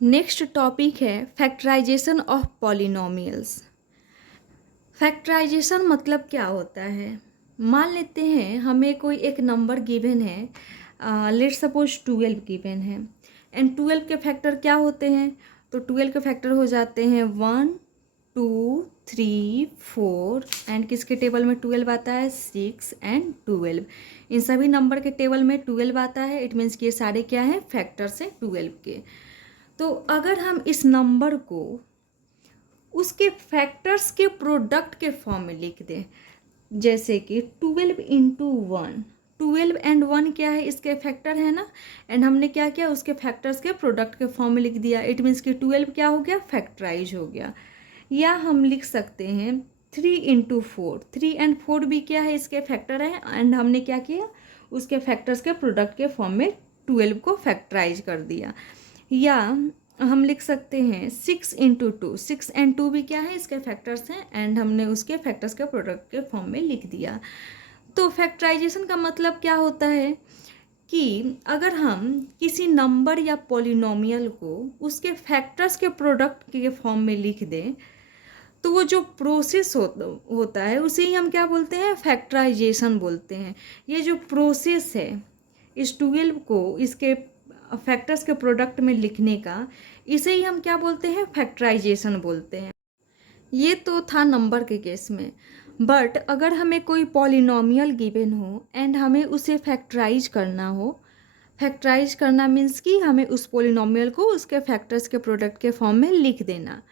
Next topic है factorization of polynomials. Factorisation मतलब क्या होता है। मान लेते हैं हमें कोई एक नंबर गिवन है, लेट सपोज 12 गिवन है एंड 12 के फैक्टर क्या होते हैं। तो 12 के फैक्टर हो जाते हैं 1 2 3 4 एंड किसके टेबल में 12 आता है 6 एंड 12। इन सभी नंबर के टेबल में 12 आता है। इट मीन्स कि ये सारे क्या हैं फैक्टर्स हैं 12 के। तो अगर हम इस नंबर को उसके फैक्टर्स के प्रोडक्ट के फॉर्म में लिख दें, जैसे कि 12 इंटू 1, 12 एंड 1 क्या है इसके फैक्टर है ना, एंड हमने क्या किया उसके फैक्टर्स के प्रोडक्ट के फॉर्म में लिख दिया। इट मीन्स कि 12 क्या हो गया फैक्टराइज हो गया। या हम लिख सकते हैं 3 इंटू 4, 3 एंड 4 भी क्या है इसके फैक्टर है एंड हमने क्या किया उसके फैक्टर्स के प्रोडक्ट के फॉर्म में 12 को फैक्टराइज कर दिया। या हम लिख सकते हैं 6 इंटू 2, 6 एंड 2 भी क्या है इसके फैक्टर्स हैं एंड हमने उसके फैक्टर्स के प्रोडक्ट के फॉर्म में लिख दिया। तो फैक्टराइजेशन का मतलब क्या होता है कि अगर हम किसी नंबर या पॉलिनोमियल को उसके फैक्टर्स के प्रोडक्ट के फॉर्म में लिख दें तो वो जो प्रोसेस होता है उसे ही हम क्या बोलते हैं फैक्टराइजेशन बोलते हैं। ये जो प्रोसेस है इस 12 को इसके फैक्टर्स के प्रोडक्ट में लिखने का, इसे ही हम क्या बोलते हैं फैक्टराइजेशन बोलते हैं। ये तो था नंबर के केस में। बट अगर हमें कोई पॉलिनोमियल गिवन हो एंड हमें उसे फैक्टराइज करना हो, फैक्टराइज करना मीन्स कि हमें उस पॉलिनोमियल को उसके फैक्टर्स के प्रोडक्ट के फॉर्म में लिख देना।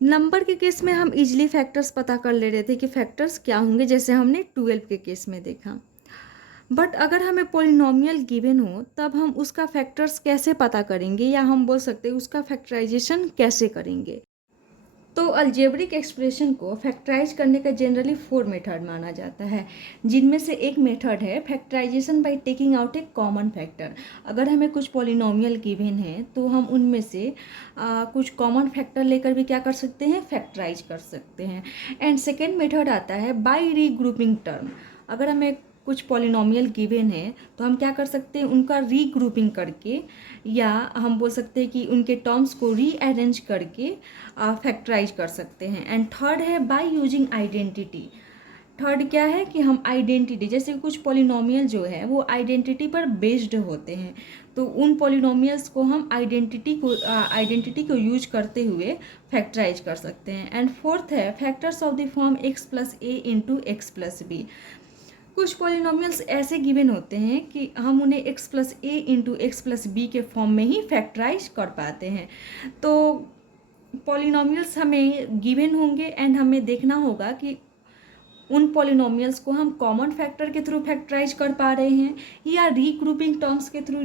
नंबर के केस में हम इजीली फैक्टर्स पता कर ले रहे थे कि फैक्टर्स क्या होंगे, जैसे हमने 12 के केस में देखा। बट अगर हमें पॉलिनोमियल गिवन हो तब हम उसका फैक्टर्स कैसे पता करेंगे, या हम बोल सकते हैं उसका फैक्टराइजेशन कैसे करेंगे। तो अलजेब्रिक एक्सप्रेशन को फैक्टराइज करने का जनरली 4 मेथड माना जाता है, जिनमें से एक मेथड है factorization by taking out a common factor. अगर हमें कुछ पॉलिनोमियल गिवन है तो हम उनमें से कुछ कॉमन फैक्टर लेकर भी क्या कर सकते हैं फैक्टराइज कर सकते हैं। एंड सेकेंड मेथड आता है बाय रीग्रुपिंग टर्म। अगर हमें कुछ पॉलिनोमियल गिवन है तो हम क्या कर सकते हैं उनका रीग्रुपिंग करके, या हम बोल सकते हैं कि उनके टर्म्स को रीअरेंज करके फैक्टराइज कर सकते हैं। एंड थर्ड है बाय यूजिंग आइडेंटिटी। थर्ड क्या है कि हम आइडेंटिटी, जैसे कुछ पॉलिनोमियल जो है वो आइडेंटिटी पर बेस्ड होते हैं, तो उन पॉलिनोमियल्स को हम आइडेंटिटी को यूज करते हुए फैक्टराइज कर सकते हैं। एंड फोर्थ है factors of the form x plus a into x plus b. कुछ पॉलिनोमियल्स ऐसे गिवन होते हैं कि हम उन्हें x plus a into x plus b के फॉर्म में ही फैक्टराइज कर पाते हैं। तो पॉलिनोमियल्स हमें गिवन होंगे एंड हमें देखना होगा कि उन पॉलिनोमियल्स को हम कॉमन फैक्टर के थ्रू फैक्टराइज कर पा रहे हैं, या रीग्रुपिंग टर्म्स के थ्रू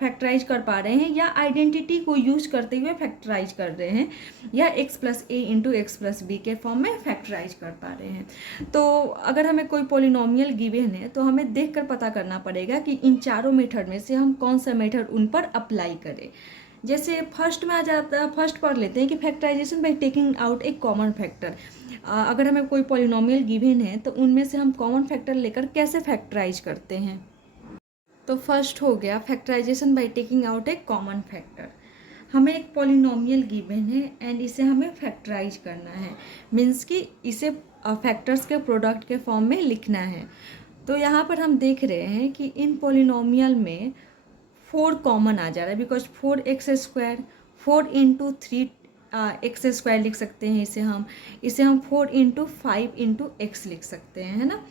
फैक्टराइज कर पा रहे हैं, या आइडेंटिटी को यूज करते हुए फैक्टराइज कर रहे हैं, या x plus a into x plus b के फॉर्म में फैक्टराइज कर पा रहे हैं। तो अगर हमें कोई पॉलिनोमियल गिवन है तो हमें देख कर पता करना पड़ेगा कि इन चारों मेथड में से हम कौन सा मेथड उन पर अप्लाई करें। जैसे फर्स्ट में आ जाता है, फर्स्ट पढ़ लेते हैं कि फैक्टराइजेशन बाय टेकिंग आउट एक कॉमन फैक्टर। अगर हमें कोई पॉलिनोमियल गिवन है तो उनमें से हम कॉमन फैक्टर लेकर कैसे फैक्टराइज करते हैं। तो फर्स्ट हो गया factorization by taking out a common factor. हमें एक पॉलिनोमियल गिवन है एंड इसे हमें फैक्टराइज करना है, मीन्स कि इसे फैक्टर्स के प्रोडक्ट के फॉर्म में लिखना है। तो यहाँ पर हम देख रहे हैं कि इन पॉलिनोमियल में 4 कॉमन आ जा रहा है, बिकॉज 4x², 4 इंटू 3 x² लिख सकते हैं इसे हम 4 इंटू 5 इंटू एक्स लिख सकते हैं, है ना।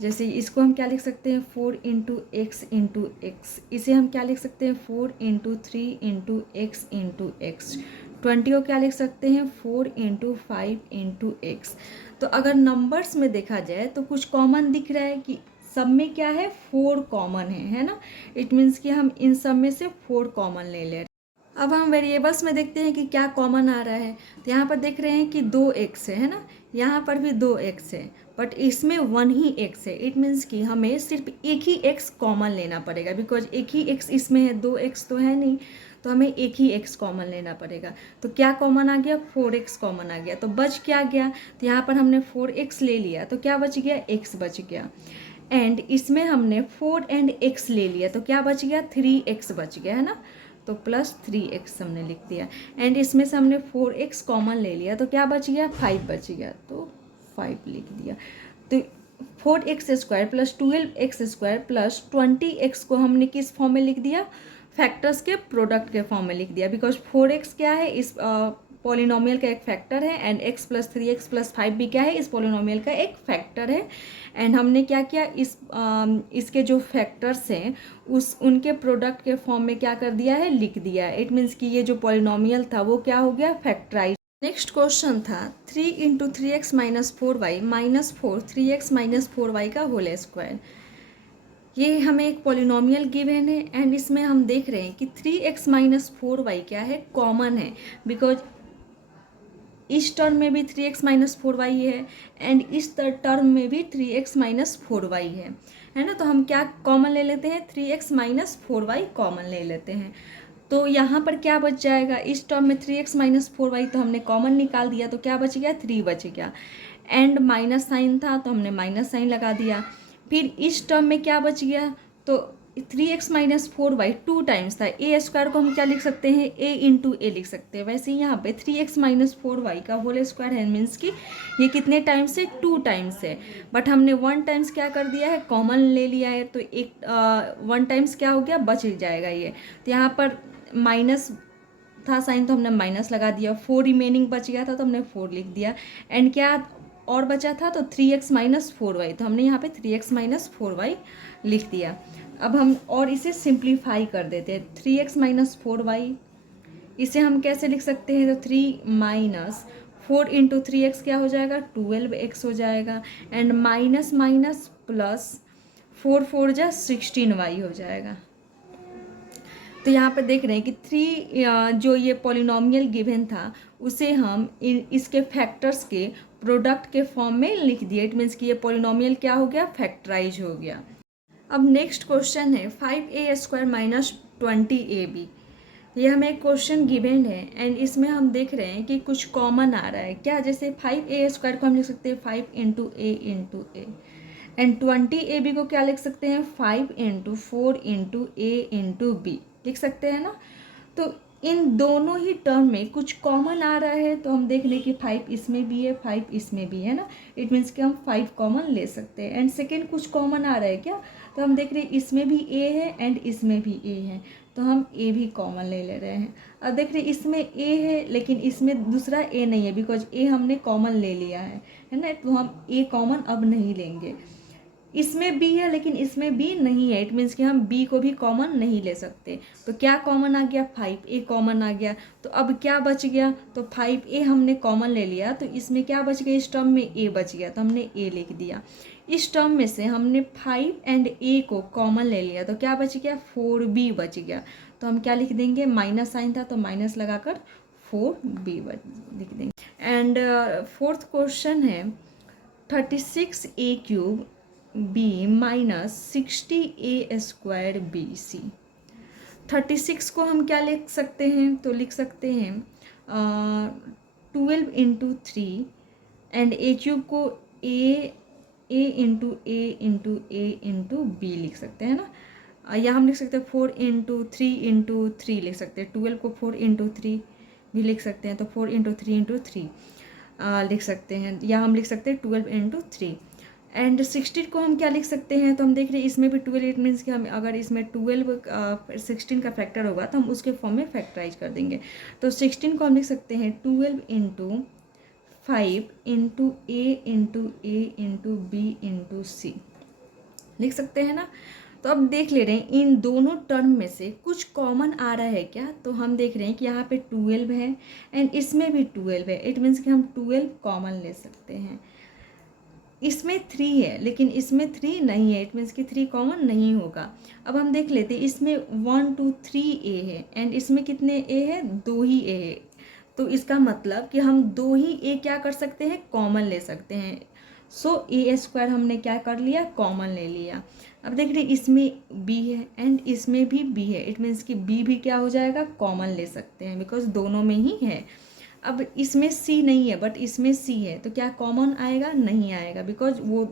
जैसे इसको हम क्या लिख सकते हैं 4 इंटू एक्स इंटू एक्स, इसे हम क्या लिख सकते हैं 4 इंटू 3 इंटू एक्स। 20 को क्या लिख सकते हैं 4 इंटू 5 इंटू एक्स। तो अगर नंबर्स में देखा जाए तो कुछ कॉमन दिख रहा है कि सब में क्या है 4 कॉमन है ना। इट मीन्स कि हम इन सब में से 4 कॉमन ले ले रहे हैं। अब हम वेरिएबल्स में देखते हैं कि क्या कॉमन आ रहा है। तो यहाँ पर देख रहे हैं कि 2x है ना, यहाँ पर भी 2x है, बट इसमें 1 ही x है। इट मीन्स कि हमें सिर्फ एक ही x कॉमन लेना पड़ेगा, बिकॉज एक ही x इसमें है, 2x तो है नहीं, तो हमें एक ही x कॉमन लेना पड़ेगा। तो क्या कॉमन आ गया 4x कॉमन आ गया। तो बच क्या गया, तो यहाँ पर हमने 4x ले लिया तो क्या बच गया x बच गया। एंड इसमें हमने 4 एंड x ले लिया तो क्या बच गया 3x बच गया, है ना। तो प्लस 3x हमने लिख दिया। एंड इसमें से हमने 4x कॉमन ले लिया, तो क्या बच गया, 5 बच गया, तो 5 लिख दिया। तो 4x² plus 12x² plus 20x को हमने किस फॉर्म में लिख दिया, फैक्टर्स के प्रोडक्ट के फॉर्म में लिख दिया, बिकॉज 4x क्या है, इस पॉलिनोमियल का एक फैक्टर है, and x plus 3x plus 5 भी क्या है, इस पॉलिनोमियल का एक फैक्टर है। एंड हमने क्या किया, इसके जो फैक्टर्स हैं उनके प्रोडक्ट के फॉर्म में क्या कर दिया है, लिख दिया है। इट मीन्स कि ये जो पॉलिनोमियल था वो क्या हो गया, फैक्टराइज। नेक्स्ट क्वेश्चन था 3 into 3x minus 4y minus 4 3x minus 4y का होल स्क्वायर। ये हमें एक पॉलिनोमियल गिवन है, एंड इसमें हम देख रहे हैं कि 3x माइनस 4y क्या है, कॉमन है, बिकॉज इस टर्म में भी 3x माइनस 4y है, एंड इस टर्म में भी 3x माइनस 4y है ना। तो हम क्या कॉमन ले लेते हैं, 3x माइनस 4y कॉमन ले लेते हैं। तो यहाँ पर क्या बच जाएगा, इस टर्म में 3x माइनस 4y तो हमने कॉमन निकाल दिया, तो क्या बच गया, 3 बच गया। एंड माइनस साइन था तो हमने माइनस साइन लगा दिया। फिर इस टर्म में क्या बच गया, तो 3x माइनस 4y 2 टाइम्स था, ए स्क्वायर को हम क्या लिख सकते हैं, a इंटू ए लिख सकते हैं। वैसे ही यहाँ पे 3x माइनस 4y का होल स्क्वायर है, मीन्स कि ये कितने टाइम्स है, 2 टाइम्स है, बट हमने 1 टाइम्स क्या कर दिया है, कॉमन ले लिया है, तो एक 1 टाइम्स क्या हो गया, बच जाएगा ये। तो यहाँ पर माइनस था साइन तो हमने माइनस लगा दिया, 4 रिमेनिंग बच गया था तो हमने 4 लिख दिया। एंड क्या और बचा था, तो 3x माइनस 4y, तो हमने यहाँ पे 3x माइनस 4y लिख दिया। अब हम और इसे सिंप्लीफाई कर देते हैं, 3x माइनस 4y इसे हम कैसे लिख सकते हैं, तो 3 माइनस 4 इंटू 3x क्या हो जाएगा, 12x हो जाएगा। एंड माइनस माइनस प्लस 4 4 जा 16y हो जाएगा। तो यहाँ पर देख रहे हैं कि 3 जो ये पॉलिनोमियल गिवन था उसे हम इसके फैक्टर्स के प्रोडक्ट के फॉर्म में लिख दिए। इट मीन्स कि ये पॉलिनोमियल क्या हो गया, फैक्टराइज हो गया। अब नेक्स्ट क्वेश्चन है 5a² माइनस 20ab। ये हमें एक क्वेश्चन गिवन है, एंड इसमें हम देख रहे हैं कि कुछ कॉमन आ रहा है क्या, जैसे 5a² को हम लिख सकते हैं 5 इंटू ए, एंड 20ab को क्या लिख सकते हैं, 5 into 4 into a into b लिख सकते हैं ना। तो इन दोनों ही टर्म में कुछ कॉमन आ रहा है, तो हम देख रहे हैं कि 5 इसमें भी है, 5 इसमें भी है ना। इट मीन्स कि हम 5 कॉमन ले सकते हैं। एंड सेकेंड कुछ कॉमन आ रहा है क्या, तो हम देख रहे हैं इसमें भी a है एंड इसमें भी a है, तो हम a भी कॉमन ले रहे हैं। अब देख रहे हैं इसमें a है लेकिन इसमें दूसरा a नहीं है, बिकॉज a हमने कॉमन ले लिया है ना, तो हम a कॉमन अब नहीं लेंगे। इसमें b है लेकिन इसमें b नहीं है, इट मीन्स कि हम b को भी कॉमन नहीं ले सकते। तो क्या कॉमन आ गया, 5a कॉमन आ गया। तो अब क्या बच गया, तो 5a हमने कॉमन ले लिया, तो इसमें क्या बच गया, इस टर्म में a बच गया, तो हमने a लिख दिया। इस टर्म में से हमने 5 एंड a को कॉमन ले लिया, तो क्या बच गया, 4b बच गया। तो हम क्या लिख देंगे, माइनस साइन था तो माइनस लगाकर 4b लिख देंगे। एंड फोर्थ क्वेश्चन है 36a³ b minus 60a² bc। 36 को हम क्या लिख सकते हैं, तो लिख सकते हैं 12 इंटू 3, एंड a³ को a into a into a into b लिख सकते हैं ना। या हम लिख सकते हैं 4 इंटू 3 इंटू 3 लिख सकते हैं, 12 को 4 इंटू 3 भी लिख सकते हैं, तो 4 इंटू 3 इंटू 3 लिख सकते हैं, या हम लिख सकते हैं 12 इंटू 3। एंड 16 को हम क्या लिख सकते हैं, तो हम देख रहे हैं इसमें भी 12, इट मीन्स कि हम अगर इसमें 12 16 का फैक्टर होगा तो हम उसके फॉर्म में फैक्टराइज कर देंगे। तो 16 को हम लिख सकते हैं 12 into 5 into a into B into सी लिख सकते हैं ना। तो अब देख ले रहे हैं इन दोनों टर्म में से कुछ कॉमन आ रहा है क्या, तो हम देख रहे हैं कि यहाँ पे 12 है एंड इसमें भी 12 है, इट मीन्स कि हम 12 कॉमन ले सकते हैं। इसमें 3 है लेकिन इसमें 3 नहीं है, इट मीन्स कि 3 कॉमन नहीं होगा। अब हम देख लेते हैं इसमें 1 2 3 ए है एंड इसमें कितने ए है, 2 ही ए है, तो इसका मतलब कि हम 2 ही ए क्या कर सकते हैं, कॉमन ले सकते हैं। सो a² हमने क्या कर लिया, कॉमन ले लिया। अब देख रहे इसमें b है एंड इसमें भी b है, इट मीन्स कि b भी क्या हो जाएगा, कॉमन ले सकते हैं, बिकॉज दोनों में ही है। अब इसमें c नहीं है बट इसमें c है, तो क्या कॉमन आएगा, नहीं आएगा, बिकॉज वो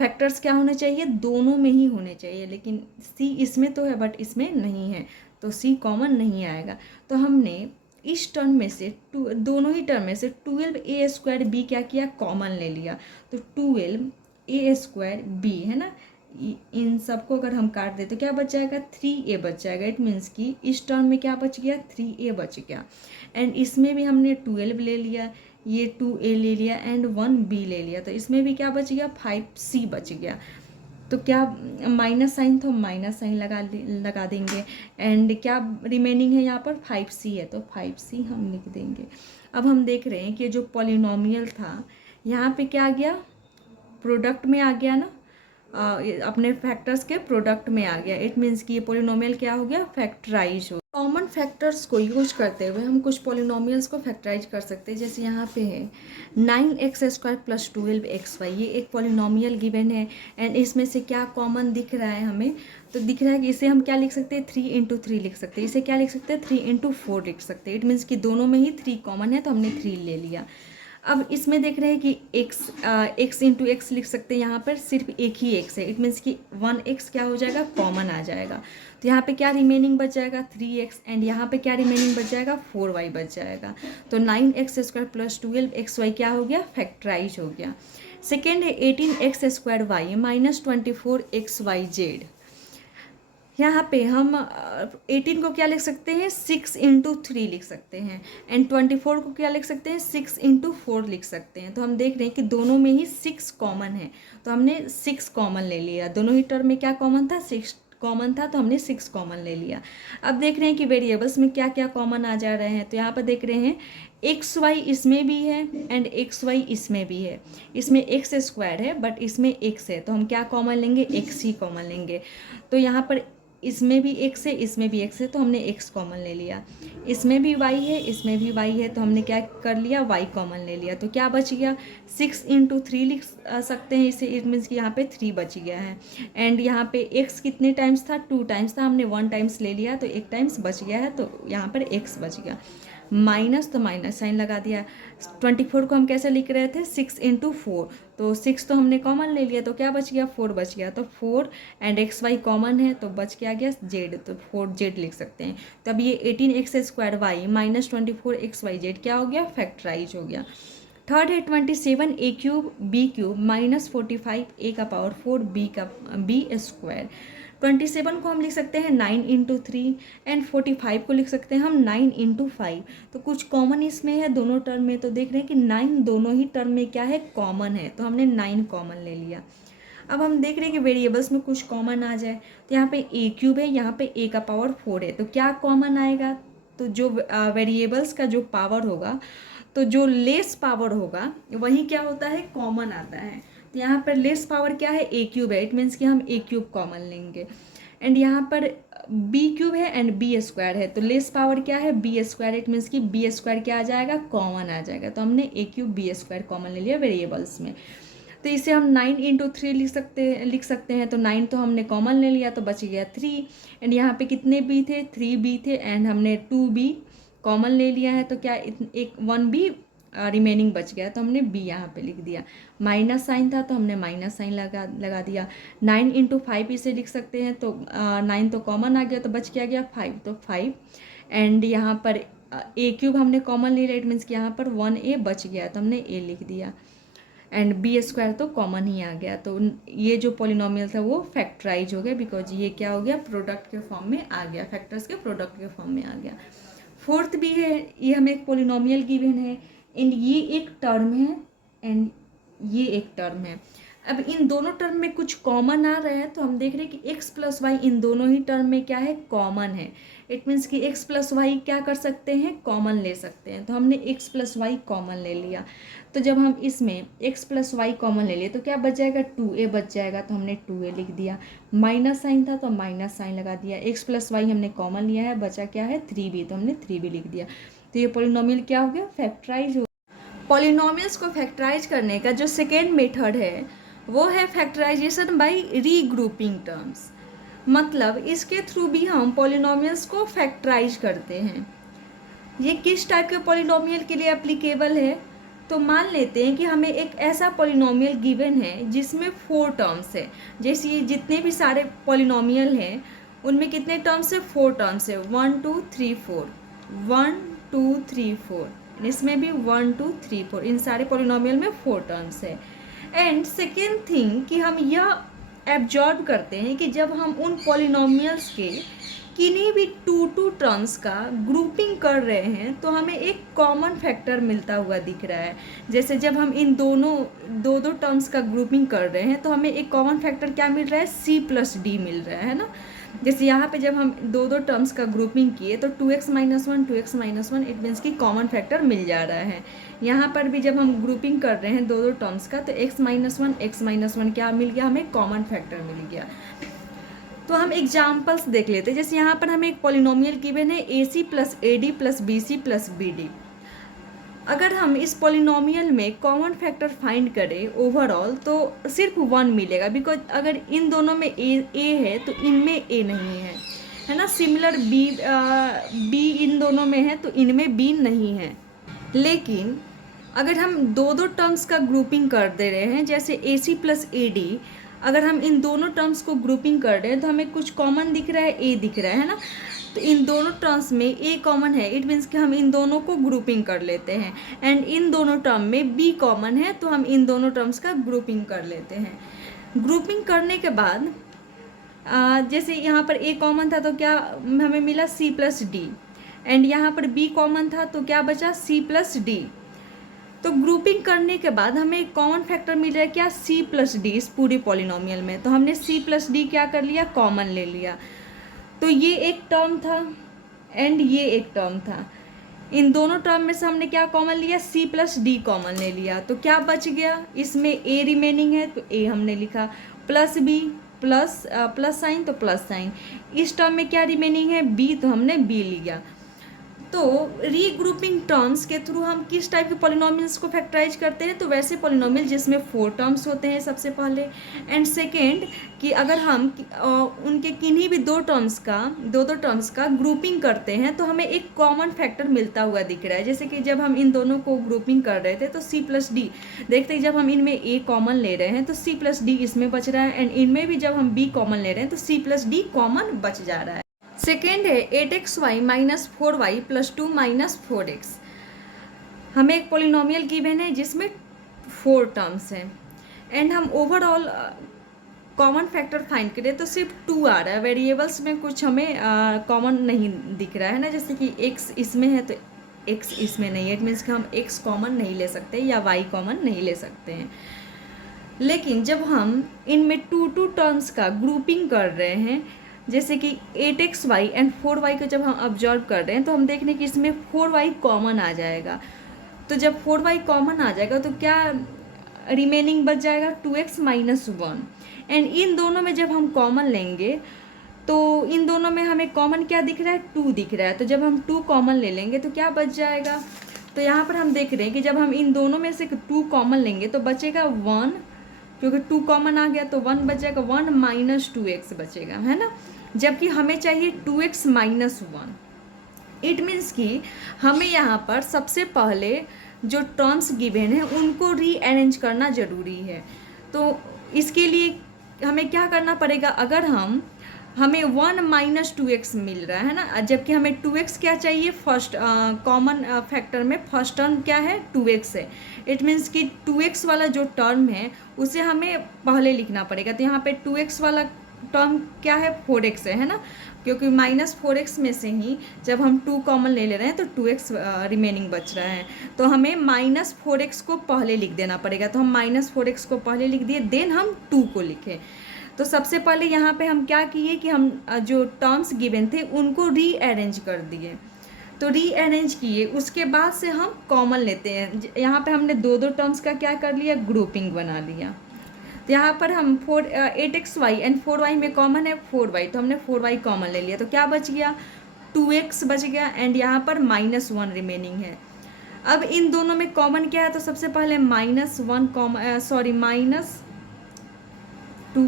फैक्टर्स क्या होने चाहिए, दोनों में ही होने चाहिए, लेकिन c इसमें तो है बट इसमें नहीं है, तो सी कॉमन नहीं आएगा। तो हमने इस टर्म में से दोनों ही टर्म में से 12a² क्या किया, कॉमन ले लिया। तो 12a² है ना, इन सबको अगर हम काट दें तो क्या बच जाएगा, 3a बच जाएगा। इट मीन्स कि इस टर्म में क्या बच गया, 3a बच गया। एंड इसमें भी हमने 12 ले लिया, ये 2a ले लिया एंड 1b ले लिया, तो इसमें भी क्या बच गया, 5c बच गया। तो क्या माइनस साइन, तो माइनस साइन लगा देंगे। एंड क्या रिमेनिंग है यहाँ पर, 5c है, तो 5c हम लिख देंगे। अब हम देख रहे हैं कि जो पॉलिनोमियल था यहाँ पे क्या आ गया, प्रोडक्ट में आ गया ना, अपने फैक्टर्स के प्रोडक्ट में आ गया। इट मीन्स कि ये पॉलिनोमियल क्या हो गया, फैक्टराइज हो। कॉमन फैक्टर्स को यूज करते हुए हम कुछ पॉलिनोमियल्स को फैक्टराइज कर सकते हैं। जैसे यहाँ पे है 9x² + 12xy, ये एक पॉलिनोमियल गिवन है एंड इसमें से क्या कॉमन दिख रहा है हमें, तो दिख रहा है कि इसे हम क्या लिख सकते हैं, 3 × 3 लिख सकते हैं। इसे क्या लिख सकते हैं, 3 × 4 लिख सकते हैं। इट मीन्स कि दोनों में ही 3 कॉमन है, तो हमने 3 ले लिया। अब इसमें देख रहे हैं कि x × x लिख सकते हैं, यहाँ पर सिर्फ एक ही x है। इट मीन्स कि 1x क्या हो जाएगा, कॉमन आ जाएगा। तो यहाँ पे क्या रिमेनिंग बच जाएगा, 3x, एंड यहाँ पे क्या रिमेनिंग बच जाएगा, 4y बच जाएगा। तो 9x² + 12xy क्या हो गया, फैक्टराइज हो गया। सेकेंड है 18x² y - 24xyz। यहाँ पे हम 18 को क्या लिख सकते हैं, 6 × 3 लिख सकते हैं एंड 24 को क्या लिख सकते हैं, 6 × 4 लिख सकते हैं। तो हम देख रहे हैं कि दोनों में ही 6 कॉमन है, तो हमने 6 कॉमन ले लिया। दोनों ही टर्म में क्या कॉमन था, 6 कॉमन था, तो हमने 6 कॉमन ले लिया। अब देख रहे हैं कि वेरिएबल्स में क्या क्या कॉमन आ जा रहे हैं। तो यहाँ पर देख रहे हैं xy इसमें भी है एंड xy इसमें भी है। इसमें x² है बट इसमें x है, तो हम क्या कॉमन लेंगे, x ही कॉमन लेंगे। तो यहाँ पर इसमें भी x है, इसमें भी x है, तो हमने x कॉमन ले लिया। इसमें भी y है, इसमें भी y है, तो हमने क्या कर लिया, y कॉमन ले लिया। तो क्या बच गया, 6 × 3 लिख सकते हैं इसे। इट मीन्स कि यहाँ पे 3 बच गया है। एंड यहाँ पे x कितने टाइम्स था, 2 टाइम्स था, हमने 1 टाइम्स ले लिया, तो 1 टाइम्स बच गया है, तो यहाँ पर x बच गया। माइनस, तो माइनस साइन लगा दिया। 24 को हम कैसे लिख रहे थे, 6 × 4, तो 6 तो हमने कॉमन ले लिया, तो क्या बच गया, 4 बच गया। तो 4 एंड xy कॉमन है, तो बच क्या गया, z, तो 4z लिख सकते हैं। तो अब ये 18x² y - 24xyz क्या हो गया, फैक्टराइज हो गया। थर्ड है 27a³ b³ - 45a⁴ b²। 27 को हम लिख सकते हैं 9 × 3 एंड 45 को लिख सकते हैं हम 9 × 5। तो कुछ कॉमन इसमें है दोनों टर्म में, तो देख रहे हैं कि 9 दोनों ही टर्म में क्या है, कॉमन है, तो हमने 9 कॉमन ले लिया। अब हम देख रहे हैं कि वेरिएबल्स में कुछ कॉमन आ जाए। तो यहाँ पे a³ है, यहाँ पे a⁴ है, तो क्या कॉमन आएगा, तो जो वेरिएबल्स का जो पावर होगा, तो जो लेस पावर होगा वही क्या होता है, कॉमन आता है। तो यहाँ पर लेस पावर क्या है, a³ है। इट मीन्स कि हम a³ कॉमन लेंगे। एंड यहाँ पर b³ है एंड b² है, तो लेस पावर क्या है, b²। इट मीन्स कि b² क्या आ जाएगा, कॉमन आ जाएगा। तो हमने a³ b² कॉमन ले लिया वेरिएबल्स में। तो इसे हम 9 × 3 लिख सकते हैं। तो 9 तो हमने कॉमन ले लिया, तो बच गया 3। एंड यहाँ पे कितने b थे, 3b थे, एंड हमने 2b कॉमन ले लिया है, तो क्या एक 1b रिमेनिंग बच गया, तो हमने b यहाँ पे लिख दिया। माइनस साइन था, तो हमने माइनस साइन लगा दिया। 9 × 5 इसे लिख सकते हैं, तो 9 तो कॉमन आ गया, तो बच क्या गया, 5, तो 5। एंड यहाँ पर a³ हमने कॉमन ले लिया, इट मीन्स कि यहाँ पर 1a बच गया, तो हमने a लिख दिया। एंड b² तो कॉमन ही आ गया। तो ये जो पॉलिनोमियल था वो फैक्टराइज हो गया, बिकॉज ये क्या हो गया, प्रोडक्ट के फॉर्म में आ गया, फैक्टर्स के प्रोडक्ट के फॉर्म में आ गया। फोर्थ भी है, ये हमें एक पॉलिनोमियल गिवन है एंड ये एक टर्म है एंड ये एक टर्म है। अब इन दोनों टर्म में कुछ कॉमन आ रहा है, तो हम देख रहे हैं कि x + y इन दोनों ही टर्म में क्या है, कॉमन है। इट मीन्स कि x + y क्या कर सकते हैं, कॉमन ले सकते हैं। तो हमने x + y कॉमन ले लिया। तो जब हम इसमें x + y कॉमन ले लिए, तो क्या बच जाएगा, 2a बच जाएगा, तो हमने 2a लिख दिया। माइनस साइन था, तो माइनस साइन लगा दिया। x + y हमने कॉमन लिया है, बचा क्या है, 3b, तो हमने 3b लिख दिया। तो ये पॉलिनोमियल क्या हो गया, फैक्टराइज हो। पॉलिनोमियल्स को फैक्टराइज करने का जो सेकेंड मेथड है वो है फैक्टराइजेशन बाय रीग्रुपिंग टर्म्स। मतलब इसके थ्रू भी हम पॉलिनोमियल्स को फैक्टराइज करते हैं। ये किस टाइप के पॉलिनोमियल के लिए एप्लीकेबल है, तो मान लेते हैं कि हमें एक ऐसा पॉलिनोमियल गिवन है जिसमें 4 टर्म्स है। जैसे ये जितने भी सारे पॉलिनोमियल हैं उनमें कितने टर्म्स है, 4 टर्म्स है, 1 2 3 4, 1 2 3 4, इसमें भी 1 2 3 4, इन सारे पॉलिनोमियल में 4 टर्म्स है। एंड सेकेंड थिंग कि हम यह एब्जॉर्ब करते हैं कि जब हम उन पॉलिनोमियल्स के किन्हीं भी टू टर्म्स का ग्रुपिंग कर रहे हैं तो हमें एक कॉमन फैक्टर मिलता हुआ दिख रहा है। जैसे जब हम इन दोनों दो टर्म्स का ग्रुपिंग कर रहे हैं तो हमें एक कॉमन फैक्टर क्या मिल रहा है, C+D मिल रहा है ना। जैसे यहाँ पे जब हम दो टर्म्स का ग्रुपिंग किए तो 2x - 1 2x - 1, इट मीन्स कि कॉमन फैक्टर मिल जा रहा है। यहाँ पर भी जब हम ग्रुपिंग कर रहे हैं दो टर्म्स का तो x - 1 क्या मिल गया, हमें कॉमन फैक्टर मिल गया। तो हम एग्जाम्पल्स देख लेते हैं। जैसे यहाँ पर हमें एक पॉलिनोमियल गिवन है AC + AD + BC + BD। अगर हम इस पॉलिनोमियल में कॉमन फैक्टर फाइंड करें ओवरऑल तो सिर्फ 1 मिलेगा, बिकॉज अगर इन दोनों में A है तो इनमें A नहीं है ना। सिमिलर B इन दोनों में है तो इनमें B नहीं है। लेकिन अगर हम दो टर्म्स का ग्रुपिंग कर दे रहे हैं, जैसे AC + AD, अगर हम इन दोनों टर्म्स को ग्रुपिंग कर रहे हैं तो हमें कुछ कॉमन दिख रहा है, A दिख रहा है ना। तो इन दोनों टर्म्स में A कॉमन है, इट मीन्स कि हम इन दोनों को ग्रुपिंग कर लेते हैं। एंड इन दोनों टर्म में B कॉमन है तो हम इन दोनों टर्म्स का ग्रुपिंग कर लेते हैं। ग्रुपिंग करने के बाद जैसे यहाँ पर A कॉमन था तो क्या हमें मिला, C+D। एंड यहाँ पर B कॉमन था तो क्या बचा, C+D। तो ग्रुपिंग करने के बाद हमें एक कॉमन फैक्टर मिल रहा है क्या, C+D इस पूरी पॉलिनोमियल में। तो हमने C+D क्या कर लिया, कॉमन ले लिया। तो ये एक टर्म था एंड ये एक टर्म था। इन दोनों टर्म में से हमने क्या कॉमन लिया, C+D कॉमन ले लिया। तो क्या बच गया, इसमें A रिमेनिंग है तो A हमने लिखा, प्लस B प्लस साइन तो प्लस साइन। इस टर्म में क्या रिमेनिंग है, B, तो हमने B लिया। तो रीग्रुपिंग टर्म्स के थ्रू हम किस टाइप के पॉलिनोमियल्स को फैक्टराइज करते हैं, तो वैसे पॉलिनोमियल जिसमें 4 टर्म्स होते हैं सबसे पहले। एंड सेकेंड कि अगर हम उनके किन्हीं भी दो टर्म्स का ग्रुपिंग करते हैं तो हमें एक कॉमन फैक्टर मिलता हुआ दिख रहा है। जैसे कि जब हम इन दोनों को ग्रुपिंग कर रहे थे तो C+D, देखते हैं जब हम इनमें A कॉमन ले रहे हैं तो C+D इसमें बच रहा है। एंड इनमें भी जब हम B कॉमन ले रहे हैं तो C+D कॉमन बच जा रहा है। सेकेंड है 8xy - 4y + 2 - 4x। हमें एक पॉलिनोमियल गिवन है जिसमें 4 टर्म्स हैं एंड हम ओवरऑल कॉमन फैक्टर फाइंड करें तो सिर्फ 2 आ रहा है। वेरिएबल्स में कुछ हमें कॉमन नहीं दिख रहा है ना, जैसे कि x इसमें है तो x इसमें नहीं है, इट मीन्स कि हम x कॉमन नहीं ले सकते या y कॉमन नहीं ले सकते हैं। लेकिन जब हम इनमें टू टर्म्स का ग्रुपिंग कर रहे हैं, जैसे कि 8xy एंड 4y को जब हम ऑब्जर्व कर रहे हैं तो हम देख रहे हैं कि इसमें 4y कॉमन आ जाएगा। तो जब 4y कॉमन आ जाएगा तो क्या रिमेनिंग बच जाएगा, 2x - 1। एंड इन दोनों में जब हम कॉमन लेंगे तो इन दोनों में हमें कॉमन क्या दिख रहा है, 2 दिख रहा है। तो जब हम 2 कॉमन ले लेंगे तो क्या बच जाएगा, तो यहाँ पर हम देख रहे हैं कि जब हम इन दोनों में से 2 कॉमन लेंगे तो बचेगा 1, क्योंकि 2 कॉमन आ गया तो 1 बच जाएगा, 1 - 2x बचेगा, है ना। जबकि हमें चाहिए 2x - 1। इट मीन्स कि हमें यहाँ पर सबसे पहले जो टर्म्स गिवन है उनको रीअरेंज करना ज़रूरी है। तो इसके लिए हमें क्या करना पड़ेगा, अगर हमें 1 - 2x मिल रहा है ना, जबकि हमें 2x क्या चाहिए, फर्स्ट कॉमन फैक्टर में फर्स्ट टर्म क्या है, 2x है। इट मीन्स कि 2x वाला जो टर्म है उसे हमें पहले लिखना पड़ेगा। तो यहाँ पे 2x वाला टर्म क्या है, 4x है ना, क्योंकि -4x में से ही जब हम 2 कॉमन ले रहे हैं तो 2x रिमेनिंग बच रहा है। तो हमें -4x को पहले लिख देना पड़ेगा। तो हम -4x को पहले लिख दिए, देन हम 2 को लिखे। तो सबसे पहले यहाँ पे हम क्या किए कि हम जो टर्म्स गिवन थे उनको रीअरेंज कर दिए। तो रीअरेंज किए उसके बाद से हम कॉमन लेते हैं। यहाँ पे हमने दो टर्म्स का क्या कर लिया, ग्रुपिंग बना लिया। तो यहाँ पर हम 8xy एंड 4y में कॉमन है 4y, तो हमने 4y कॉमन ले लिया। तो क्या बच गया, 2x बच गया एंड यहाँ पर -1 रिमेनिंग है। अब इन दोनों में कॉमन क्या है, तो सबसे पहले -2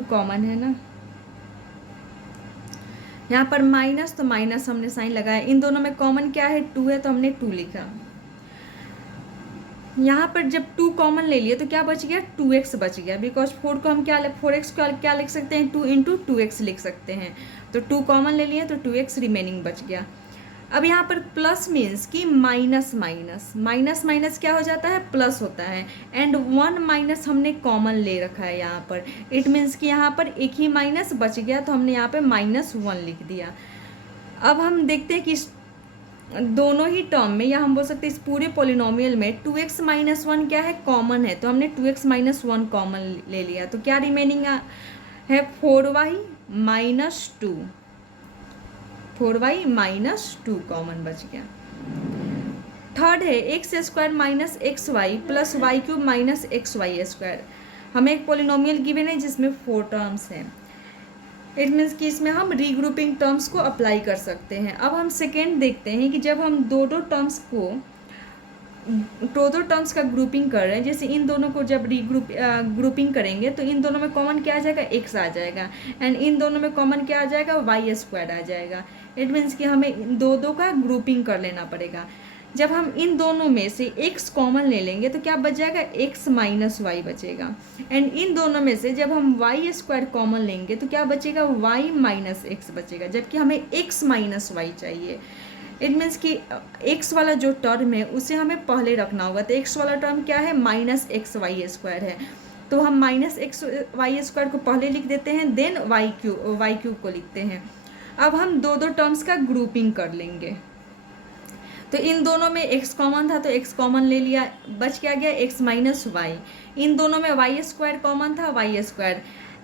कॉमन है ना, यहाँ पर माइनस तो माइनस हमने साइन लगाया। इन दोनों में कॉमन क्या है, 2 है तो हमने 2 लिखा। यहाँ पर जब 2 कॉमन ले लिए तो क्या बच गया, 2x बच गया, बिकॉज 4 को हम क्या 4x को क्या लिख सकते हैं, 2 × 2x लिख सकते हैं। तो 2 कॉमन ले लिए तो 2x रिमेनिंग बच गया। अब यहाँ पर प्लस मीन्स कि माइनस माइनस माइनस माइनस क्या हो जाता है, प्लस होता है। एंड 1 माइनस हमने कॉमन ले रखा है यहाँ पर, इट मीन्स कि यहाँ पर एक ही माइनस बच गया, तो हमने यहाँ पे -1 लिख दिया। अब हम देखते हैं कि दोनों ही टर्म में, या हम बोल सकते हैं इस पूरे पोलिनोमियल में 2x - 1 क्या है, कॉमन है, तो हमने 2x - 1 कॉमन ले लिया। तो क्या रिमेनिंग है, 4y - 2, 4y - 2 कॉमन बच गया। थर्ड है x² - xy plus y³ - xy²। हमें एक पोलिनोमियल गिवन है जिसमें 4 टर्म्स हैं। इट मीन्स कि इसमें हम रीग्रुपिंग टर्म्स को अप्लाई कर सकते हैं। अब हम सेकेंड देखते हैं कि जब हम दो टर्म्स का ग्रुपिंग कर रहे हैं, जैसे इन दोनों को जब ग्रुपिंग करेंगे तो इन दोनों में कॉमन क्या आ जाएगा, x आ जाएगा, एंड इन दोनों में कॉमन क्या आ जाएगा, y² आ जाएगा। इट मीन्स कि हमें दो का ग्रुपिंग कर लेना पड़ेगा। जब हम इन दोनों में से x कॉमन ले लेंगे तो क्या बच जाएगा, x - y बचेगा। एंड इन दोनों में से जब हम y² कॉमन लेंगे तो क्या बचेगा, y - x बचेगा, जबकि हमें x - y चाहिए। इट मीन्स कि x वाला जो टर्म है उसे हमें पहले रखना होगा। तो x वाला टर्म क्या है, -xy² है, तो हम -xy² को पहले लिख देते हैं, देन y³ को लिखते हैं। अब हम दो टर्म्स का ग्रुपिंग कर लेंगे। तो इन दोनों में x कॉमन था तो x कॉमन ले लिया, बच क्या गया, x - y। इन दोनों में y² कॉमन था, y²,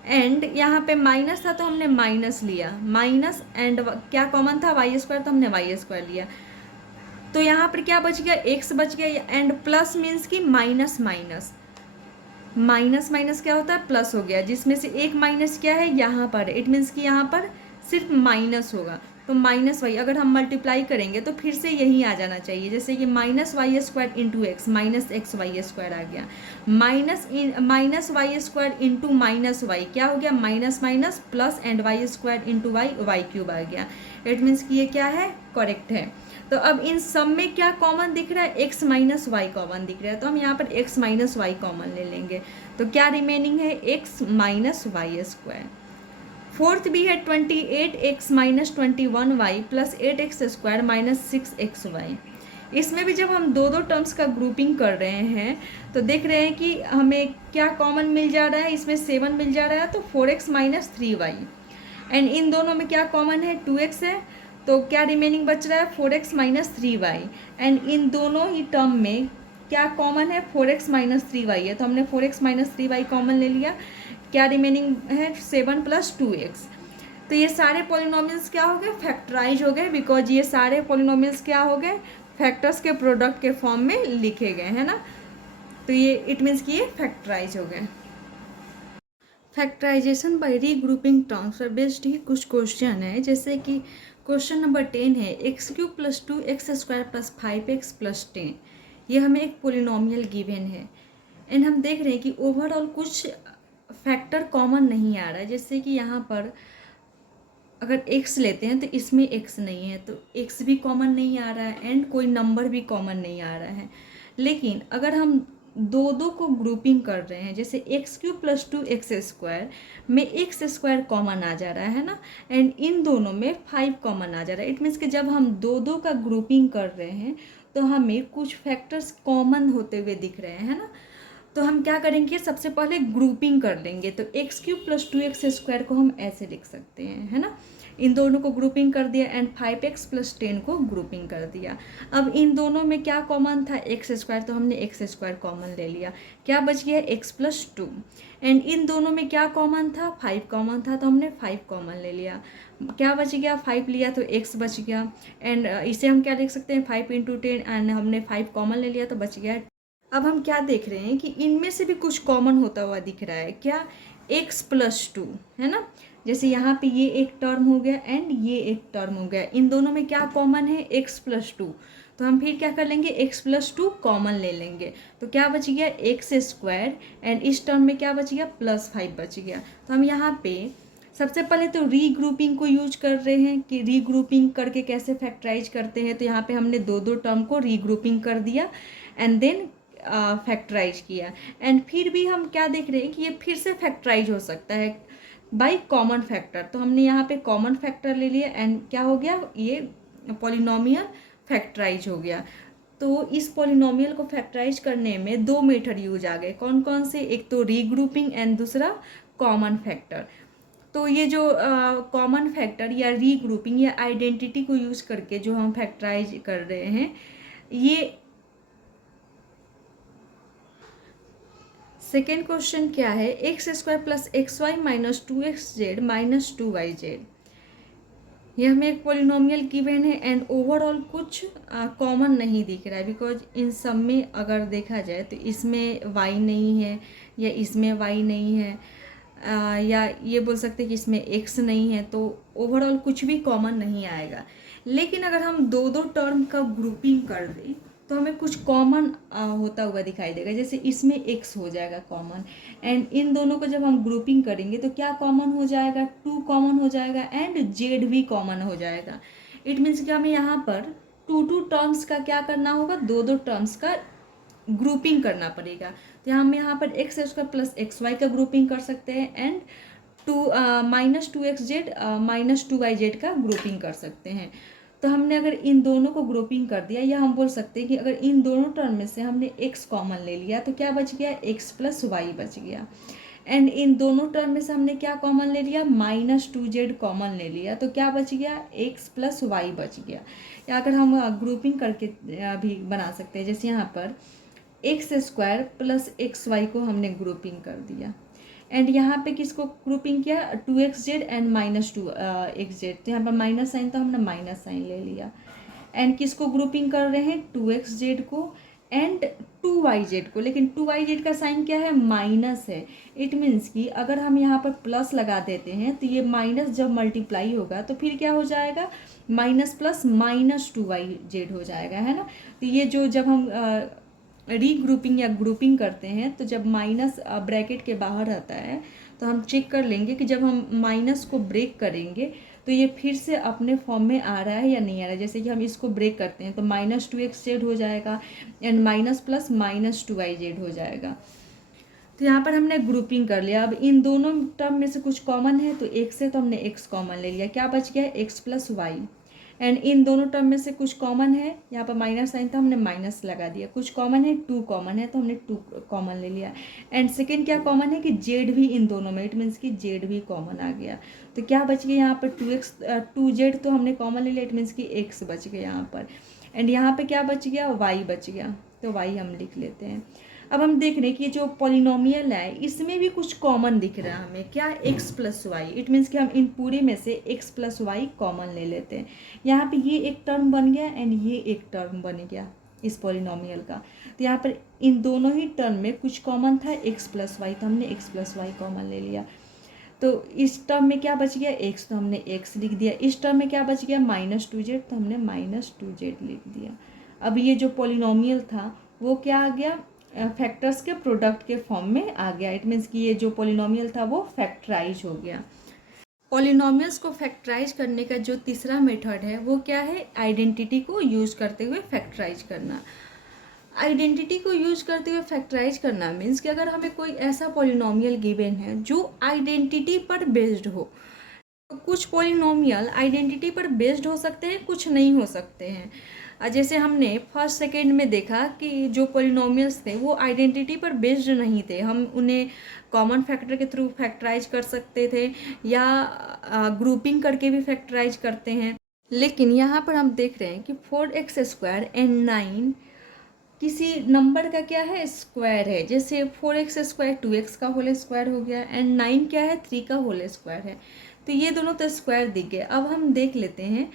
एंड यहाँ पे माइनस था तो हमने माइनस लिया, माइनस एंड क्या कॉमन था, y² तो हमने y² लिया। तो यहाँ पर क्या बच गया, x बच गया, एंड प्लस मीन्स कि माइनस माइनस माइनस माइनस क्या होता है, प्लस हो गया, जिसमें से एक माइनस क्या है यहाँ पर, इट मीन्स कि यहाँ पर सिर्फ माइनस होगा, तो -y। अगर हम मल्टीप्लाई करेंगे तो फिर से यही आ जाना चाहिए, जैसे कि -y² × x -xy² आ गया, -y² × -y क्या हो गया, minus minus plus, and y² × y³ आ गया। इट मीन्स कि ये क्या है, करेक्ट है। तो अब इन सब में क्या कॉमन दिख रहा है, x - y कॉमन दिख रहा है, तो हम यहाँ पर x - y कॉमन ले लेंगे, तो क्या रिमेनिंग है, x - y²। फोर्थ भी है 28x - 21y plus 8x² - 6xy। इसमें भी जब हम दो टर्म्स का ग्रुपिंग कर रहे हैं तो देख रहे हैं कि हमें क्या कॉमन मिल जा रहा है, इसमें 7 मिल जा रहा है, तो 4x - 3y। एंड इन दोनों में क्या कॉमन है, 2x है, तो क्या रिमेनिंग बच रहा है, 4x - 3y। एंड इन दोनों ही टर्म में क्या कॉमन है, 4x - 3y है, तो हमने 4x - 3y कॉमन ले लिया, क्या रिमेनिंग है, 7 + 2x। तो ये सारे पॉलिनोमियल्स क्या हो गए, फैक्टराइज हो गए, बिकॉज ये सारे पॉलिनोमियल्स क्या हो गए, फैक्टर्स के प्रोडक्ट के फॉर्म में लिखे गए हैं ना, तो ये इट मीन्स कि ये फैक्टराइज हो गए। फैक्टराइजेशन बाय रीग्रुपिंग टर्म्स पर बेस्ड ही कुछ क्वेश्चन है, जैसे कि क्वेश्चन नंबर 10 है, x³ + 2x² + 5x + 10। ये हमें एक पोलिनोमियल गिवन है, एंड हम देख रहे हैं कि ओवरऑल कुछ फैक्टर कॉमन नहीं आ रहा है, जैसे कि यहाँ पर अगर x लेते हैं तो इसमें x नहीं है, तो x भी कॉमन नहीं आ रहा है, एंड कोई नंबर भी कॉमन नहीं आ रहा है। लेकिन अगर हम दो को ग्रुपिंग कर रहे हैं, जैसे x³ + 2x² में x² कॉमन आ जा रहा है ना, एंड इन दोनों में 5 कॉमन आ जा रहा है। इट मीन्स कि जब हम दो का ग्रुपिंग कर रहे हैं तो हमें कुछ फैक्टर्स कॉमन होते हुए दिख रहे हैं ना, तो हम क्या करेंगे, सबसे पहले ग्रुपिंग कर लेंगे। तो x³ + 2x² को हम ऐसे लिख सकते हैं, है ना, इन दोनों को ग्रुपिंग कर दिया, एंड 5x + 10 को ग्रुपिंग कर दिया। अब इन दोनों में क्या कॉमन था, x², तो हमने x² कॉमन ले लिया, क्या बच गया, x + 2। एंड इन दोनों में क्या कॉमन था, 5 कॉमन था, तो हमने 5 कॉमन ले लिया, क्या बच गया, 5 लिया तो x बच गया। एंड इसे हम क्या लिख सकते हैं, 5 × 10, एंड हमने 5 कॉमन ले लिया तो बच गया। अब हम क्या देख रहे हैं कि इनमें से भी कुछ कॉमन होता हुआ दिख रहा है, क्या, x + 2, है ना, जैसे यहाँ पे ये एक टर्म हो गया एंड ये एक टर्म हो गया, इन दोनों में क्या कॉमन है, x + 2, तो हम फिर क्या कर लेंगे, x + 2 कॉमन ले लेंगे, तो क्या बच गया, x², एंड इस टर्म में क्या बच गया, +5 बच गया। तो हम यहाँ पे सबसे पहले तो रीग्रुपिंग को यूज कर रहे हैं कि रीग्रुपिंग करके कैसे फैक्टराइज करते हैं, तो यहाँ पे हमने दो टर्म को रीग्रुपिंग कर दिया एंड देन फैक्टराइज किया, एंड फिर भी हम क्या देख रहे हैं कि ये फिर से फैक्टराइज हो सकता है। By common factor. तो हमने यहाँ पे कॉमन फैक्टर ले लिया एंड क्या हो गया, ये पॉलिनोमियल फैक्टराइज हो गया। तो इस पॉलिनोमियल को फैक्टराइज करने में दो मेथड यूज आ गए, कौन कौन से, एक तो रीग्रुपिंग एंड दूसरा कॉमन फैक्टर। तो ये जो कॉमन फैक्टर या रीग्रुपिंग या आइडेंटिटी को यूज करके जो हम फैक्टराइज कर रहे हैं, ये सेकेंड क्वेश्चन क्या है, x square plus x y minus 2xz minus 2yz। ये हमें एक पोलिनोमियल गिवन है एंड ओवरऑल कुछ कॉमन नहीं दिख रहा है, बिकॉज इन सब में अगर देखा जाए तो इसमें y नहीं है या इसमें y नहीं है, या ये बोल सकते हैं कि इसमें x नहीं है, तो ओवरऑल कुछ भी कॉमन नहीं आएगा। लेकिन अगर हम दो दो टर्म का ग्रुपिंग कर दें तो हमें कुछ कॉमन होता हुआ दिखाई देगा, जैसे इसमें x हो जाएगा कॉमन, एंड इन दोनों को जब हम ग्रुपिंग करेंगे तो क्या कॉमन हो जाएगा, 2 कॉमन हो जाएगा एंड z भी कॉमन हो जाएगा। इट मीन्स कि हमें यहाँ पर टू टर्म्स का क्या करना होगा, दो दो टर्म्स का ग्रुपिंग करना पड़ेगा। तो हम यहाँ पर x square plus x y का ग्रुपिंग कर सकते हैं and minus 2xz minus 2yz का ग्रुपिंग कर सकते हैं। तो हमने अगर इन दोनों को ग्रुपिंग कर दिया, या हम बोल सकते हैं कि अगर इन दोनों टर्म में से हमने x कॉमन ले लिया तो क्या बच गया, x प्लस वाई बच गया। एंड इन दोनों टर्म में से हमने क्या कॉमन ले लिया, माइनस 2z कॉमन ले लिया, तो क्या बच गया, x प्लस वाई बच गया। या अगर हम ग्रुपिंग करके भी बना सकते हैं, जैसे यहाँ पर x square plus x y को हमने ग्रुपिंग कर दिया एंड यहाँ पे किसको ग्रुपिंग किया, 2xz एंड माइनस 2xz। तो यहाँ पर माइनस साइन, तो हमने माइनस साइन ले लिया एंड किसको ग्रुपिंग कर रहे हैं, 2xz को एंड 2yz को। लेकिन 2yz का साइन क्या है, माइनस है। इट मीन्स कि अगर हम यहाँ पर प्लस लगा देते हैं तो ये माइनस जब मल्टीप्लाई होगा तो फिर क्या हो जाएगा, माइनस प्लस माइनस 2yz हो जाएगा, है ना। तो ये जो जब हम रीग्रुपिंग या ग्रुपिंग करते हैं तो जब माइनस ब्रैकेट के बाहर रहता है तो हम चेक कर लेंगे कि जब हम माइनस को ब्रेक करेंगे तो ये फिर से अपने फॉर्म में आ रहा है या नहीं आ रहा है। जैसे कि हम इसको ब्रेक करते हैं तो माइनस 2xz हो जाएगा and minus plus minus 2yz हो जाएगा। तो यहाँ पर हमने ग्रुपिंग कर लिया। अब इन दोनों टर्म में से कुछ कॉमन है, तो x है तो हमने x कॉमन ले लिया, क्या बच गया, x प्लस वाई। एंड इन दोनों टर्म में से कुछ कॉमन है, यहाँ पर माइनस साइन था हमने माइनस लगा दिया, कुछ कॉमन है, 2 कॉमन है तो हमने 2 कॉमन ले लिया। एंड सेकेंड क्या कॉमन है कि z भी इन दोनों में, इट मीन्स कि z भी कॉमन आ गया। तो क्या बच गया यहाँ पर 2z तो हमने कॉमन ले लिया, इट मीन्स कि x बच गया यहाँ पर। एंड यहाँ पे क्या बच गया, y बच गया, तो y हम लिख लेते हैं। अब हम देख रहे हैं कि ये जो पॉलिनोमियल है इसमें भी कुछ कॉमन दिख रहा है हमें, क्या, x plus y. It means कि हम इन पूरे में से x प्लस वाई कॉमन ले लेते हैं। यहाँ पे ये एक टर्म बन गया एंड ये एक टर्म बन गया इस पॉलिनोमियल का। तो यहाँ पर इन दोनों ही टर्म में कुछ कॉमन था, x प्लस वाई, तो हमने x प्लस वाई कॉमन ले लिया। तो इस टर्म में क्या बच गया, x, तो हमने x लिख दिया। इस टर्म में क्या बच गया, माइनस 2z, तो हमने माइनस 2z लिख दिया। अब ये जो पॉलिनोमियल था वो क्या आ गया, फैक्टर्स के प्रोडक्ट के फॉर्म में आ गया। इट मीन्स कि ये जो पॉलिनोमियल था वो फैक्टराइज हो गया। पॉलिनोमियल्स को फैक्टराइज करने का जो तीसरा मेथड है वो क्या है, आइडेंटिटी को यूज करते हुए फैक्टराइज करना। आइडेंटिटी को यूज करते हुए फैक्टराइज करना मीन्स कि अगर हमें कोई ऐसा पॉलिनोमियल गिवन है जो आइडेंटिटी पर बेस्ड हो, तो कुछ पॉलिनोमियल आइडेंटिटी पर बेस्ड हो सकते हैं, कुछ नहीं हो सकते हैं। जैसे हमने फर्स्ट सेकेंड में देखा कि जो पॉलिनोमियल्स थे वो आइडेंटिटी पर बेस्ड नहीं थे, हम उन्हें कॉमन फैक्टर के थ्रू फैक्टराइज कर सकते थे या ग्रुपिंग करके भी फैक्टराइज करते हैं। लेकिन यहाँ पर हम देख रहे हैं कि 4x स्क्वायर एंड 9 किसी नंबर का क्या है, स्क्वायर है। जैसे 4x स्क्वायर 2x का होल स्क्वायर हो गया एंड 9 क्या है, 3 का होल स्क्वायर है। तो ये दोनों तो स्क्वायर दिख गए। अब हम देख लेते हैं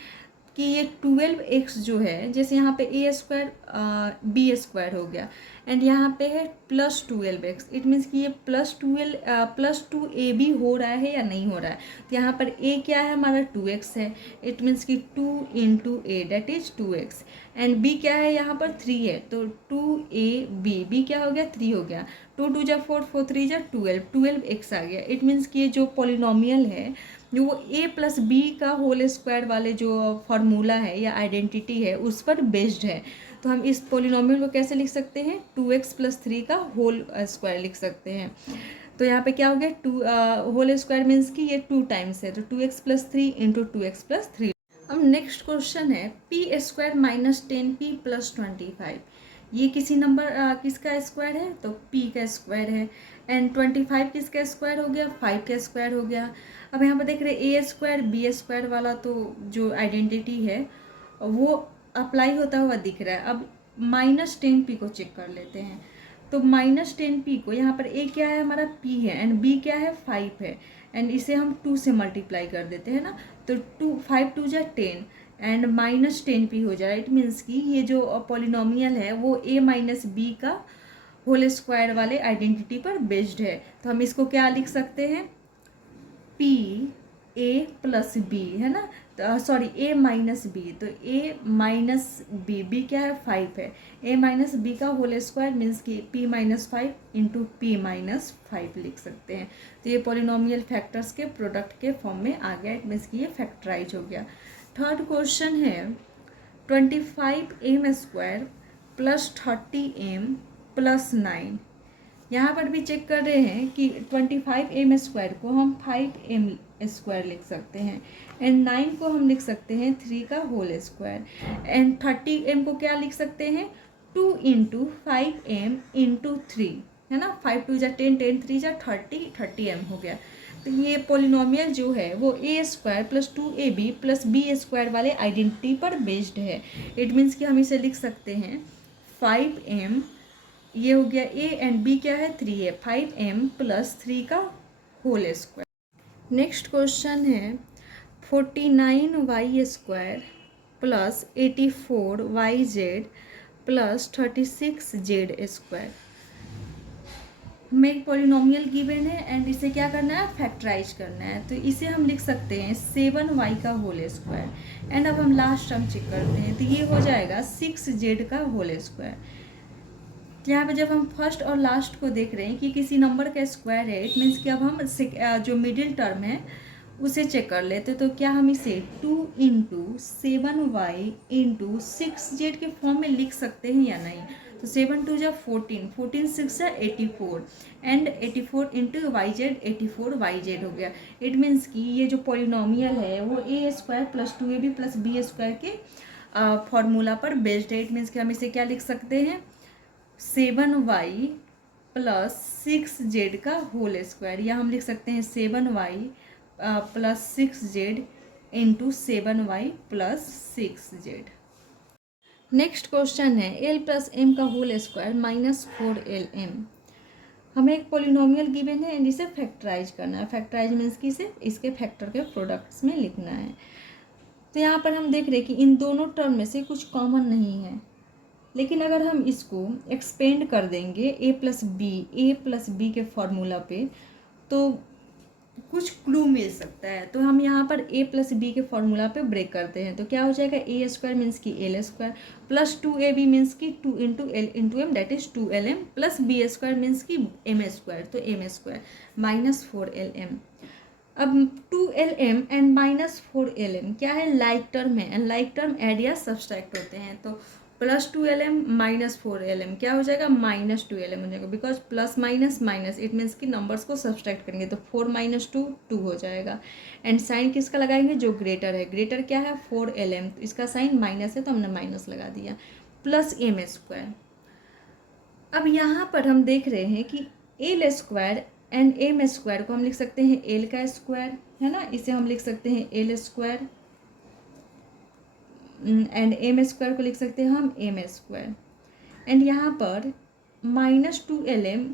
कि ये 12x जो है, जैसे यहाँ पे a स्क्वायर b स्क्वायर हो गया एंड यहाँ पे है प्लस 12x। इट मीन्स कि ये प्लस 2ab हो रहा है या नहीं हो रहा है। तो यहाँ पर a क्या है हमारा 2x है, इट मीन्स कि 2 into a that is 2x and b क्या है यहाँ पर 3 है, तो 2ab, b क्या हो गया 3 हो गया, 2 2 जा 4, 4 3 जा 12x आ गया। इट मीन्स कि ये जो पॉलिनोमियल है जो वो a प्लस बी का होल स्क्वायर वाले जो फार्मूला है या आइडेंटिटी है उस पर बेस्ड है। तो हम इस पॉलिनोमियल को कैसे लिख सकते हैं, 2x प्लस 3 का होल स्क्वायर लिख सकते हैं। तो यहाँ पे क्या हो गया, 2 होल स्क्वायर मीन्स कि ये 2 टाइम्स है, तो 2x + 3 इंटू 2x + 3। अब नेक्स्ट क्वेश्चन है पी स्क्वायर माइनस 10p + 25। ये किसी नंबर किसका स्क्वायर है, तो p का स्क्वायर है। एंड 25 किसका स्क्वायर हो गया, 5 का स्क्वायर हो गया। अब यहाँ पर देख रहे ए स्क्वायर बी स्क्वायर वाला तो जो आइडेंटिटी है वो अप्लाई होता हुआ दिख रहा है। अब -10p को चेक कर लेते हैं। तो -10p को यहाँ पर a क्या है, हमारा p है, एंड b क्या है, 5 है, एंड इसे हम 2 से मल्टीप्लाई कर देते हैं ना, तो 5 2 = 10 एंड -10p हो जाए। इट मीन्स कि ये जो पॉलिनोमियल है वो a - b का होल स्क्वायर वाले आइडेंटिटी पर बेस्ड है। तो हम इसको क्या लिख सकते हैं, p a + b है ना, तो सॉरी a - b, तो a - b, b क्या है, 5 है, a - b का होल स्क्वायर मीन्स कि p - 5 इंटू p - 5 लिख सकते हैं। तो ये पॉलिनोमियल फैक्टर्स के प्रोडक्ट के फॉर्म में आ गया, इट मीन्स कि ये फैक्टराइज हो गया। थर्ड क्वेश्चन है 25m² + 30m + 9। यहाँ पर भी चेक कर रहे हैं कि 25m² को हम 5m² लिख सकते हैं, एंड 9 को हम लिख सकते हैं 3 का होल स्क्वायर, एंड 30m को क्या लिख सकते हैं, 2 इंटू 5m इंटू 3 है ना, 5 2 = 10 10 3 = 30 30m हो गया। तो ये पोलिनोमियल जो है वो a² + 2ab + b² वाले आइडेंटिटी पर बेस्ड है। इट मीन्स कि हम इसे लिख सकते हैं 5m, ये हो गया a, एंड b क्या है, 3 है, 5m + 3 का होल स्क्वायर। नेक्स्ट क्वेश्चन है 49y² + 84yz + 36z²। हमें एक पॉलिनोमियल गिवन है एंड इसे क्या करना है, फैक्टराइज करना है। तो इसे हम लिख सकते हैं 7y का होल स्क्वायर, एंड अब हम लास्ट टर्म चेक करते हैं, तो ये हो जाएगा 6z का होल स्क्वायर। यहाँ पे जब हम फर्स्ट और लास्ट को देख रहे हैं कि किसी नंबर का स्क्वायर है, इट मीन्स कि अब हम जो मिडिल टर्म है उसे चेक कर लेते। तो क्या हम इसे 2 इंटू 7y इंटू 6z के फॉर्म में लिख सकते हैं या नहीं। तो 7 2 = 14 14 6 = 84 एंड 84 इंटू yz 84yz हो गया। इट मीन्स कि ये जो पॉलिनोमियल है वो a² + 2ab + b² के फॉर्मूला पर बेस्ड है। इट मीन्स कि हम इसे क्या लिख सकते हैं, 7y + 6z का होल स्क्वायर, या हम लिख सकते हैं 7y + 6z into 7y + 6z। Next question है l + m का होल स्क्वायर -4lm। हमें एक पॉलिनोमियल गिवन है एंड इसे फैक्टराइज करना है। फैक्टराइज मीन्स कि इसे इसके फैक्टर के प्रोडक्ट्स में लिखना है। तो यहाँ पर हम देख रहे हैं कि इन दोनों टर्म में से कुछ कॉमन नहीं है, लेकिन अगर हम इसको एक्सपेंड कर देंगे a + b के फॉर्मूला पे तो कुछ क्लू मिल सकता है। तो हम यहाँ पर a + b के फॉर्मूला पे ब्रेक करते हैं। तो क्या हो जाएगा, a² मीन्स कि l² + 2ab मीन्स कि 2 into l into m, that is 2lm + b² means कि m², तो m² -4lm। अब 2lm एंड -4lm क्या है, लाइक टर्म है, एंड लाइक टर्म ऐड या सब्सट्रैक्ट होते हैं। तो +2lm -4lm क्या हो जाएगा, -2lm हो जाएगा, because plus minus minus it means कि नंबर्स को सब्सट्रैक्ट करेंगे तो 4 - 2 2 हो जाएगा। एंड साइन किसका लगाएंगे, जो ग्रेटर है, ग्रेटर क्या है 4lm, तो इसका साइन माइनस है तो हमने माइनस लगा दिया, +m²। अब यहाँ पर हम देख रहे हैं कि l² एंड m² को हम लिख सकते हैं l का स्क्वायर है ना, इसे हम लिख सकते हैं l² एंड m² को लिख सकते हैं हम m²। एंड यहाँ पर -2lm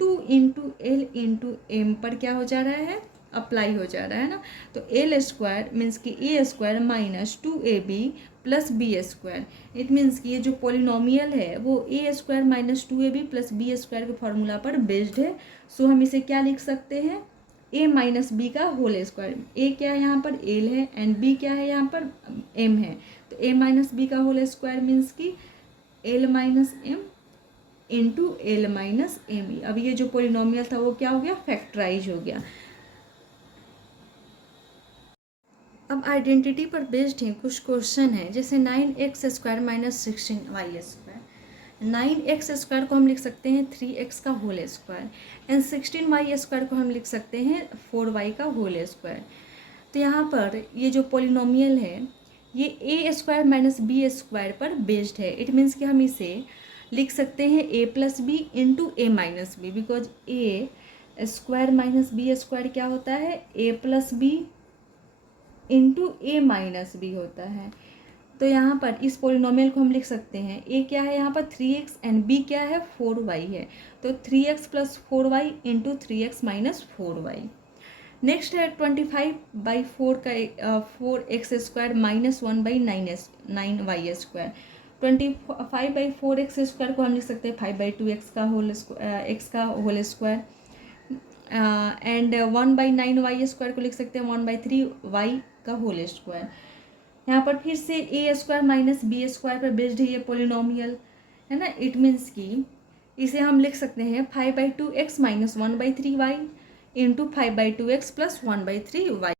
2 into l into m पर क्या हो जा रहा है, अप्लाई हो जा रहा है ना। तो l² मीन्स कि a² -2ab + b²। It means कि ये जो पॉलिनोमियल है वो a² -2ab + b² के फॉर्मूला पर बेस्ड है। सो हम इसे क्या लिख सकते हैं, a - b का होल स्क्वायर। a क्या है यहाँ पर, l है, एंड b क्या है यहाँ पर, m है। तो a - b का होल स्क्वायर मीन्स कि l - m into l - m। अब ये जो पॉलिनोमियल था वो क्या हो गया, फैक्टराइज हो गया। अब आइडेंटिटी पर बेस्ड है कुछ क्वेश्चन है, जैसे 9x² - 16y²। 9x² को हम लिख सकते हैं 3x का होल स्क्वायर, एंड 16y² को हम लिख सकते हैं 4y का होल स्क्वायर। तो यहाँ पर ये जो पोलिनोमियल है ये a² माइनस b² पर बेस्ड है। इट मीन्स कि हम इसे लिख सकते हैं a+b into a minus b, because a² minus b² क्या होता है, a+b into a minus B होता है। तो यहाँ पर इस पोलिनोमियल को हम लिख सकते हैं, a क्या है यहाँ पर 3x एंड b क्या है 4y है, तो 3x plus 4y into 3x minus 4y। Next है 25/4 का 4x² माइनस 1/9y²। 25/4x² को हम लिख सकते हैं 5/2x का होल स्क्वायर, एंड 1/9y² को लिख सकते हैं 1/3y का होल स्क्वायर। यहाँ पर फिर से a² माइनस b² पर बेस्ड है ये पोलिनोमियल है ना। इट मीन्स कि इसे हम लिख सकते हैं 5/2x minus 1/3y into 5/2x plus 1/3y।